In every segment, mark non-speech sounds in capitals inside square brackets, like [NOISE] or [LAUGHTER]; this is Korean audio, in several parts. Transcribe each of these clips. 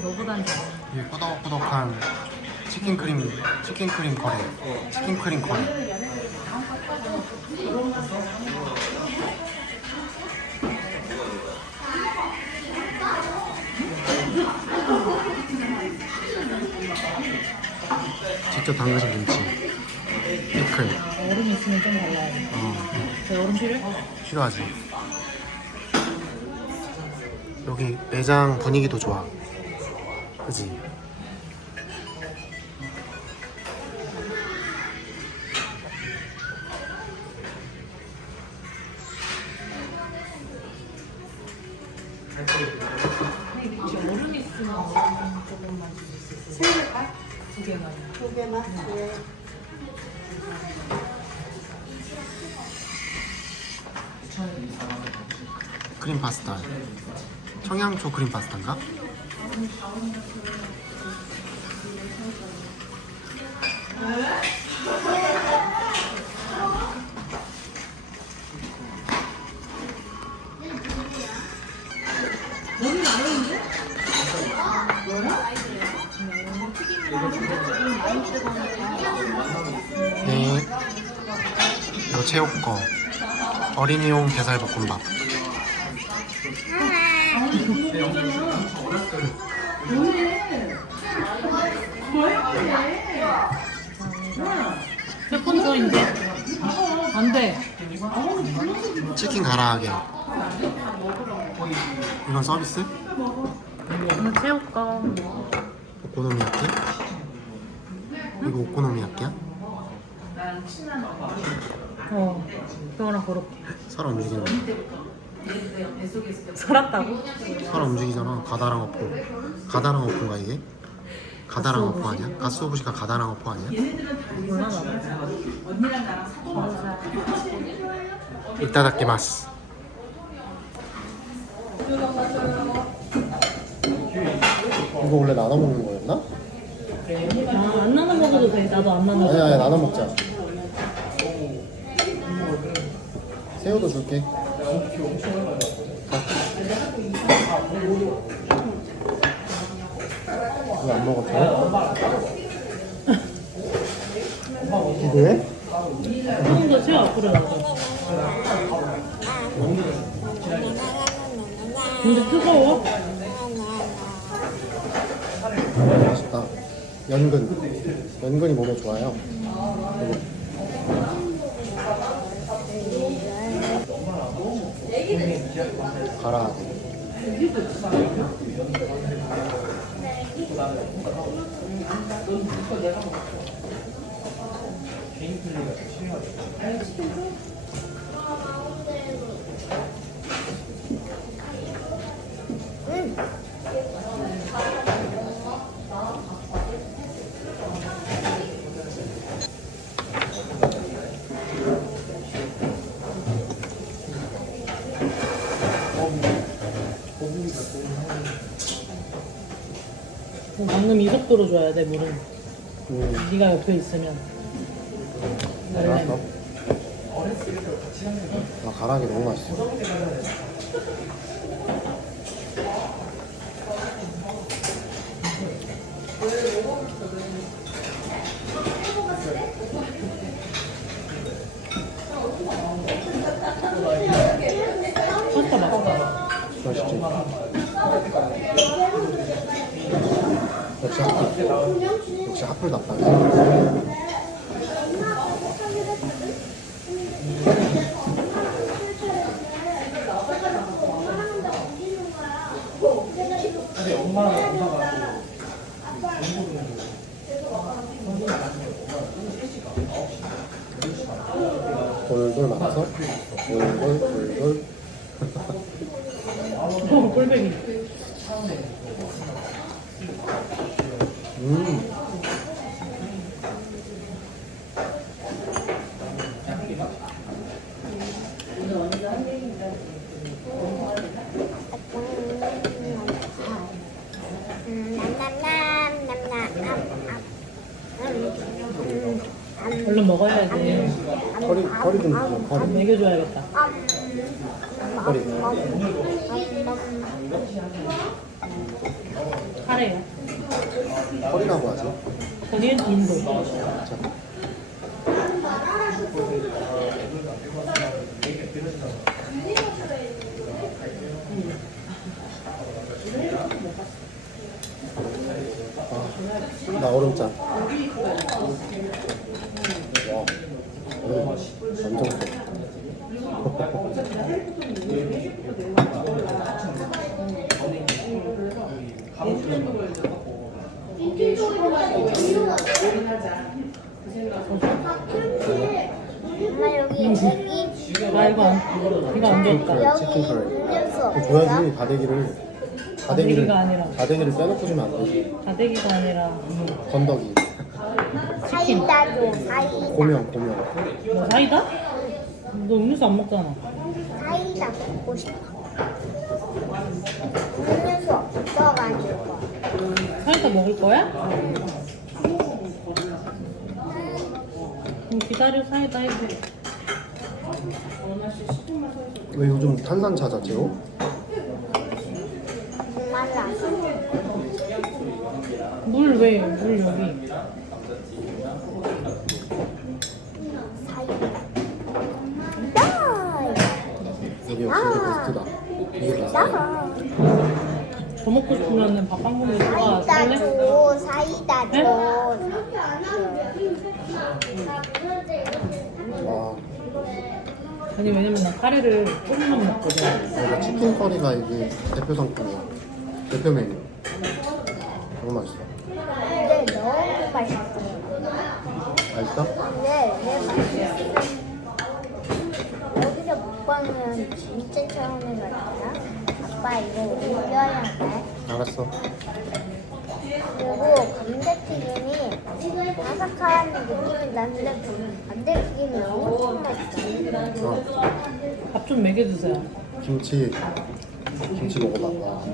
너보단 잘해. 이 꾸덕꾸덕한 치킨 크림 치킨 크림 커리 치킨 크림 커리 직접 담그신 김치 피클 얼음 있으면 좀 달라야 돼. 어저 얼음 필요해? 필요하지 여기 매장 분위기도 좋아 그지. 크림 파스타 청양초 크림 파스타인가? 네. 이거 체육 거. 어린이용 게살볶음밥 스폰서인데? 안 돼. 치킨 가라하게 이건 서비스? 이거 체육거. 오코노미야끼? 이거 오코노미야끼야? 어. 그거랑 그렇게. 사람 움직이는 거 살았다고? 사람 움직이잖아 가다랑 어포 가다랑 어포인가 이게? 가다랑 어포 아니야? 가스오부시가 가다랑 어포 아니야? 몰라 나도. 이따다키마스 이거 원래 나눠 먹는 거였나? 아, 안 나눠 먹어도 돼. 나도 안 나눠. 아니 아니 나눠 먹자 새우도 줄게 이거 안 먹어도 돼? 왜? 근데 뜨거워? 맛있다 연근 연근이 몸에 좋아요 그리고 가라하게 어, 방금 이 속도로 줘야 돼 물은. 음, 네가 옆에 있으면. 알았어 아 가라하게 너무 맛있어 파스타 맛있다. 맛있지? 역시 역시 핫플답다 돌돌 말아서? 돌돌 돌돌 어, 꼴배기. 음. 얼른 먹어야지. 허리 허리 좀 주세요. 허리 먹여줘야겠다. 허리. 카레요. 허리라고 하지. 거기는 인도. 자. 아, 나 얼음짠. 와, 얼음 완전 커. 엄마 여기 애기 나 이거 안, 이거 안 치킨 프라이. 음료수 그거 없어? 줘야지 다대기를 다대기를 다대기가 아니라. 다대기를 빼놓고 주면 안 되지. 다대기가 아니라 건더기 사이다 줘 사이다 고명 고명. 뭐 사이다? 너 음료수 안 먹잖아. 사이다 먹고 싶어 음료수 없어가지고 사이다 먹을 거야? 그럼 기다려 사이다 해줘. 왜 요즘 탄산 제로? 목말라서 물 왜? 물 여기. 역시 베스트다. 이게 베스트다. 더 먹고 싶으면은 밥한 공기 사이다? 줘 사이다 네? 줘 와, 아니 왜냐면 나 카레를 조금만 먹거든. 이거 치킨 커리가 이게 대표 상품이야. 대표 메뉴. 너무 맛있어. 근데 너무 맛있어 맛있어? 근데 왜 맛있어 여기서 먹방은 진짜 처음인 것 같아 아빠 이거 올려야 돼 알았어. 그리고 감자튀김이 바삭한 느낌이 나는데 그 감자튀김이 엄청 맛있어 어, 밥 좀 먹여 주세요. 김치 김치 먹어봐. 와.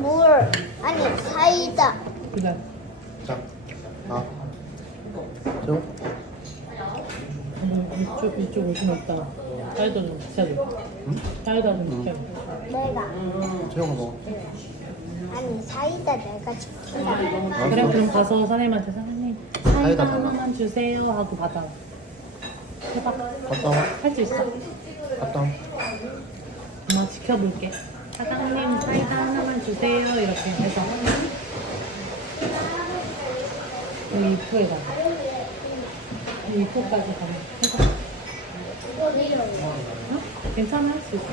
물 아니 사이다 그래. 자, 아, 좀뭐 이쪽 이쪽 오시면 있다. 사이다 좀 시켜줘. 응? 사이다 좀 시켜. 내가 채영아 먹어. 아니 사이다 내가 시킨다 그래 그럼 가서 사장님한테 사장님 사이다 사이다 달라. 하나만 주세요 하고 받아. 해봐. 갔다 와. 할 수 있어. 갔다 와. 엄마 지켜볼게. 사장님 사이다 하나만 주세요 이렇게 해서 여기 입구에 가. 여기 입구까지 가면 해서 어? 괜찮아 할 수 있어.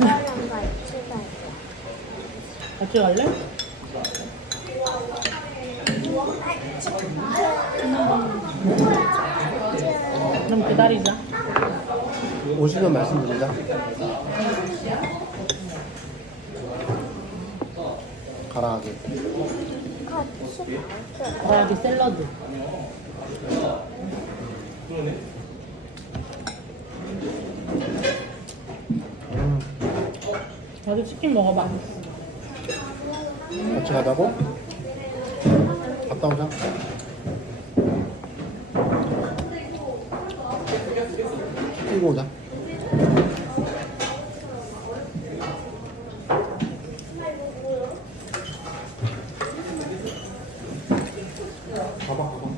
같이 가자 같이 갈래? 그럼 기다리자. 오시면 말씀드리자. 가라하게. 가야비 샐러드. 음, 나도 치킨 먹어봐. 같이 가자고? 갔다 오자. 뛰고 오자. 가봐, 가봐.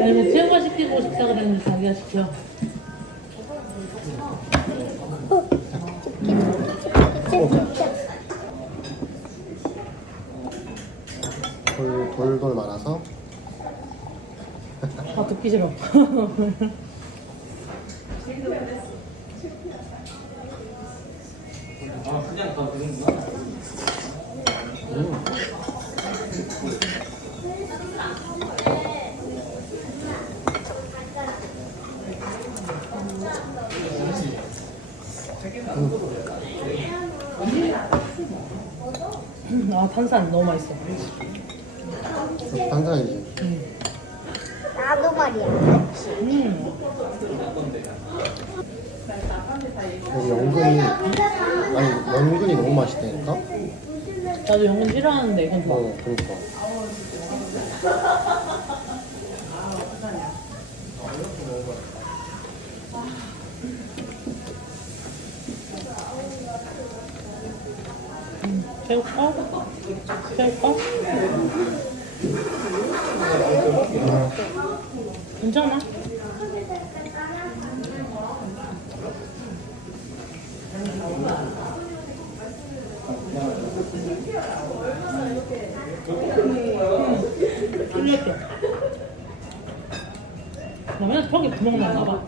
아니 채영가 시키고 싶다 그랬는데 자기가 시켜. 돌, 돌돌 말아서. 아 듣기 싫어. 음. 아 탄산 너무 맛있어. 당장이지. 나도 말이야. 여기 연근이 아니 연근이 너무 맛있다니까. 나도 연근 싫어하는데 이건 좋아. 어 그러니까. 새우꺼? 새우꺼? 괜찮아. 뚫렸죠? 나 맨날 턱에 구멍 났나 봐.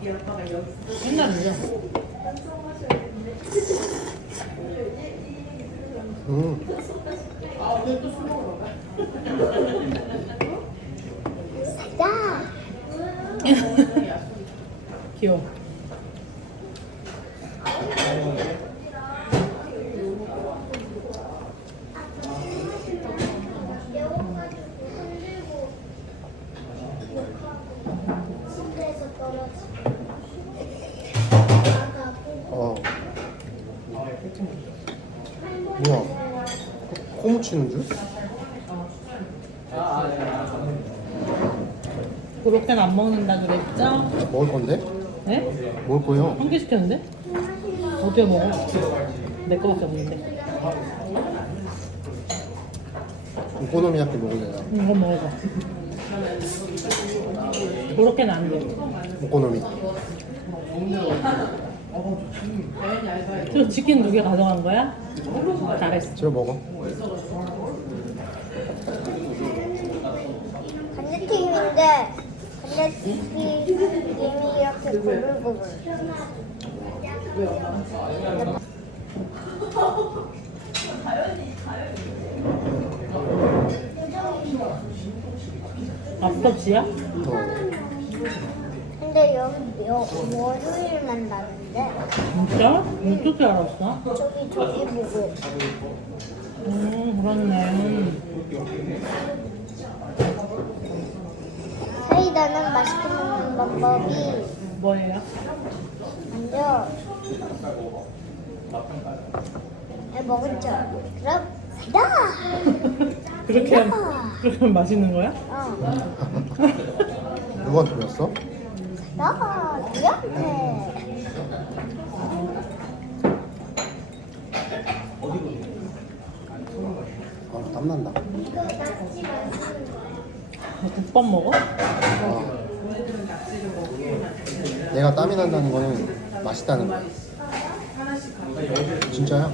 옛날이죠. 음 야! 귀여워. 코, 코 묻히는 줄? 그렇게는 안 먹는다 그랬죠? 먹을 건데? 네? 먹을 거예요. 한 개 시켰는데? 어떻게 먹어? 내 거밖에 없는데. 오코노미야끼 먹을래요. 응, 이건 먹어봐. 그렇게는 안 돼. 오코노미. 저 치킨 두 개 가져간 거야? 잘했어. 집에 먹어. 감자튀김인데 감자튀김이 이렇게 부글부글. 앞접시야? 어. 근데 여기 여, 월요일만 나는데 진짜? 어떻게 알았어? 저기 저기 보고 음, 그렇네. 사이다는 맛있게 먹는 방법이 뭐예요? 먼저 에 먹었죠. 그럼 사이다. [LAUGHS] 그렇게 하면, 그렇게 하면 맛있는 거야? 어. 누구한테 배웠어? 나 너한테. 아, 땀난다. 국밥 먹어? 아. 내가 땀이 난다는 거는 맛있다는 거야. 진짜야?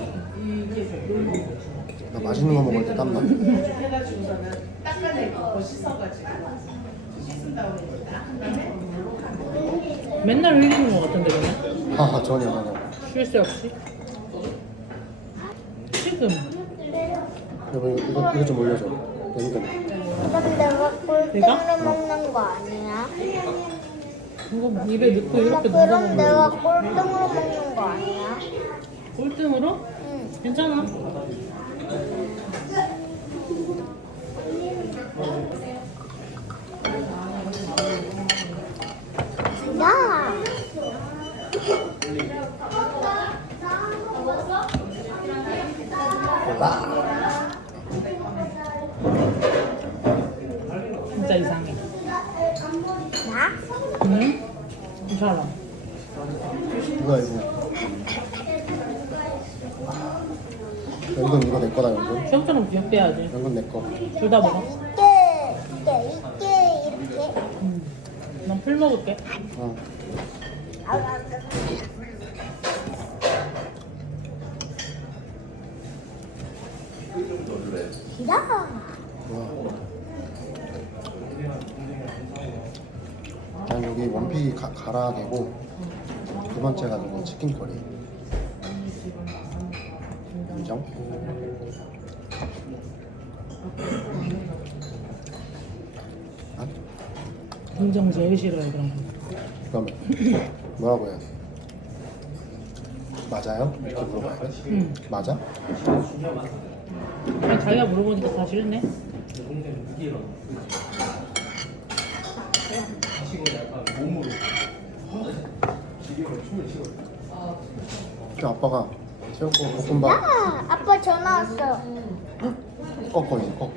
나 맛있는 거 먹을 때 땀 나. 맨날 흘리는 거 같은데, 그러면? 하하, 전혀, 전혀. 쉴 새 없이? 지금. 여보, 이거, 이거 좀 올려줘. 연근. 그럼 내가 꼴등으로 먹는 거 아니야? 이거 입에 넣고 엄마 이렇게 그럼 넣어서 내가 꼴등으로 먹는 거 아니야? 꼴등으로? 응. 괜찮아. 야. 진짜 이상해. 나? 응? 이 사람. 이거 이거. 연근 이거 내 거다. 처음처럼 귀엽게 해야지. 연근 내 거. 둘 다 먹어. 이게 이게 이게 이렇게. 응. 난풀 먹을게. 어. 아우, 아우. 야. 와. 난 여기 원피 가, 가라개고 두 번째가 저거 치킨 커리. 인정? 아? 인정 제일 싫어해 그런 거. 그러면 뭐라고 해야 돼? 맞아요? 이렇게 물어봐야 돼? 응. 맞아? 자기가 물어보니까 다 싫네. 저 아빠가 새우국 볶음밥 야, 아빠 전화 왔어. 꺾어 이제 꺾어